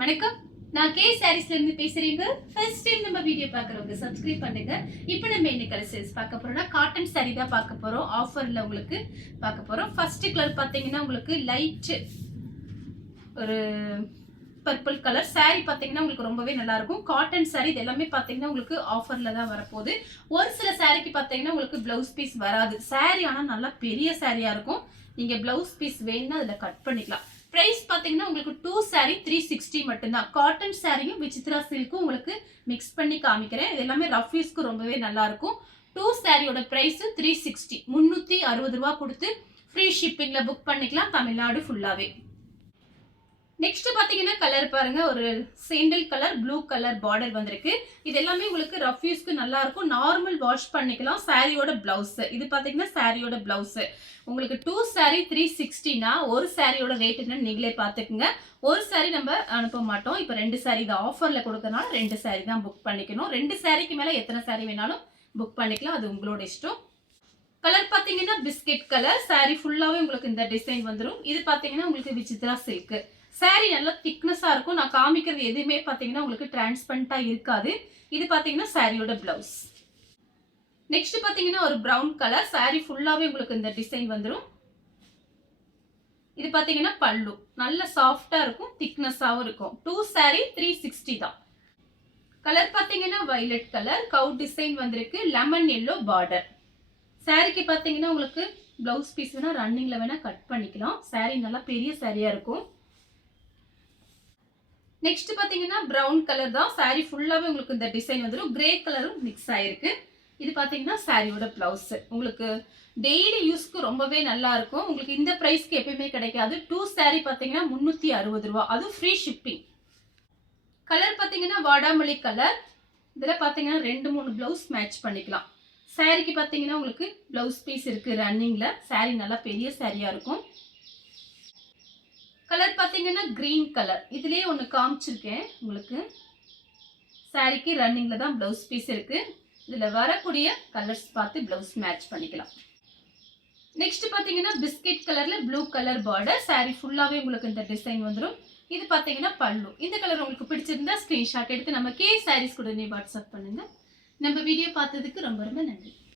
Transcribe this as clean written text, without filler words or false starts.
வணக்கம். நான் கே சாரீஸ்ல இருந்து பேசுறேங்க. ஃபர்ஸ்ட் டைம் நம்ம வீடியோ பார்க்குறவங்க சப்ஸ்கிரைப் பண்ணுங்க. இப்போ நம்ம என்ன கலெக்ஷன்ஸ் பார்க்க போறோம்னா காட்டன் சாரி தான் பார்க்க போறோம். ஆஃபர்ல உங்களுக்கு பார்க்க போறோம். ஃபர்ஸ்ட் கலர் பார்த்தீங்கன்னா உங்களுக்கு லைட் ஒரு பர்பிள் கலர் சாரி பார்த்தீங்கன்னா உங்களுக்கு ரொம்பவே நல்லா இருக்கும். காட்டன் சாரி இது எல்லாமே பார்த்தீங்கன்னா உங்களுக்கு ஆஃபர்ல தான் வரப்போகுது. ஒரு சில சாரிக்கு பார்த்தீங்கன்னா உங்களுக்கு பிளவுஸ் பீஸ் வராது. சாரி ஆனால் நல்லா பெரிய சாரியா இருக்கும். நீங்க பிளவுஸ் பீஸ் வேணும்னா அதில் கட் பண்ணிக்கலாம். பிரைஸ் பாத்தீங்கன்னா உங்களுக்கு 2 சாரி 360 மட்டும்தான். காட்டன் சாரியும் விசித்ரா சில்க்கும் உங்களுக்கு மிக்ஸ் பண்ணி காமிக்கிறேன். இது எல்லாமே ரஃப் யூஸ்க்கு ரொம்பவே நல்லா இருக்கும். 2 சாரியோட பிரைஸ் 360 360 ரூபாய் கொடுத்து ஃப்ரீ ஷிப்பிங்ல புக் பண்ணிக்கலாம் தமிழ்நாடு ஃபுல்லாவே. நெக்ஸ்ட் பாத்தீங்கன்னா கலர் பாருங்க, ஒரு sandal colour blue colour border வந்திருக்கு. இது எல்லாமே உங்களுக்கு ரஃப் யூஸ்க்கு நல்லா இருக்கும். நார்மல் வாஷ் பண்ணிக்கலாம். சாரியோட பிளவுஸ் இது பாத்தீங்கன்னா சாரியோட பிளவுஸ் உங்களுக்கு 2 சாரி 360னா ஒரு சாரியோட ரேட் என்ன நீங்களே பாத்துக்குங்க. ஒரு சாரி நம்ம அனுப்ப மாட்டோம். இப்போ 2 சாரி இது ஆஃபர்ல கொடுக்கறனால 2 சாரி தான் புக் பண்ணிக்கணும். 2 சாரிக்கு மேல எத்தனை சாரி வேணாலும் புக் பண்ணிக்கலாம். அது உங்களோட இஷ்டம். கலர் பாத்தீங்கன்னா பிஸ்கெட் கலர். சாரி ஃபுல்லாவே உங்களுக்கு இந்த டிசைன் வந்துடும். இது பாத்தீங்கன்னா உங்களுக்கு விசித்ரா சில்க். சாரி நல்லா திக்னஸா இருக்கும். நான் காமிக்கிறது எதுவுமே பாத்தீங்கன்னா உங்களுக்கு டிரான்ஸ்பரண்டா இருக்காது. இது பாத்தீங்கன்னா சாரியோட பிளவுஸ். நெக்ஸ்ட் பாத்தீங்கன்னா ஒரு பிரவுன் கலர். சாரி ஃபுல்லாவே உங்களுக்கு இந்த டிசைன் வந்துடும். இது பாத்தீங்கன்னா பல்லு நல்ல சாஃப்டா இருக்கும், திக்னஸாவும் இருக்கும். 2 சாரி 360 தான். கலர் பாத்தீங்கன்னா வயலட் கலர். கவு டிசைன் வந்திருக்கு. Lemon yellow border. சாரிக்கு பாத்தீங்கன்னா உங்களுக்கு பிளவுஸ் பீஸ் வேணா ரன்னிங்ல வேணா கட் பண்ணிக்கலாம். சாரி நல்லா பெரிய சாரியா இருக்கும். நெக்ஸ்ட் பாத்தீங்கன்னா பிரவுன் கலர் தான். சாரி ஃபுல்லாவே உங்களுக்கு இந்த டிசைன் வந்துடும். கிரே கலரும் மிக்ஸ் ஆயிருக்கு. இது பாத்தீங்கன்னா சாரியோட பிளவுஸ். உங்களுக்கு டெய்லி யூஸ்க்கு ரொம்பவே நல்லா இருக்கும். உங்களுக்கு இந்த பிரைஸ்க்கு எப்பயுமே கிடைக்காது. 2 சாரி பாத்தீங்கன்னா 360 ரூபாய். அது ஃப்ரீ ஷிப்பிங். கலர் பாத்தீங்கன்னா வாடாமல்லி கலர். இதுல பாத்தீங்கன்னா 2-3 பிளவுஸ் மேட்ச் பண்ணிக்கலாம். சாரிக்கு பாத்தீங்கன்னா உங்களுக்கு பிளவுஸ் பீஸ் இருக்கு ரன்னிங்ல. சாரி நல்லா பெரிய சாரியா இருக்கும். கலர் பாத்தீங்கன்னா கிரீன் கலர். இதுலயே ஒன்னு காமிச்சிருக்கேன் உங்களுக்கு. சாரிக்கு ரன்னிங்ல தான் பிளவுஸ் பீஸ் இருக்கு. இதுல வரக்கூடிய கலர்ஸ் பார்த்து பிளவுஸ் மேட்ச் பண்ணிக்கலாம். நெக்ஸ்ட் பாத்தீங்கன்னா பிஸ்கெட் கலர்ல ப்ளூ கலர் பார்டர். சாரி ஃபுல்லாவே உங்களுக்கு இந்த டிசைன் வந்துடும். இது பாத்தீங்கன்னா பல்லு. இந்த கலர் உங்களுக்கு பிடிச்சிருந்தா ஸ்கிரீன்ஷாட் எடுத்து நம்ம கே சாரீஸ் கூட வாட்ஸ்அப் பண்ணுங்க. நம்ம வீடியோ பார்த்ததுக்கு ரொம்ப ரொம்ப நன்றி.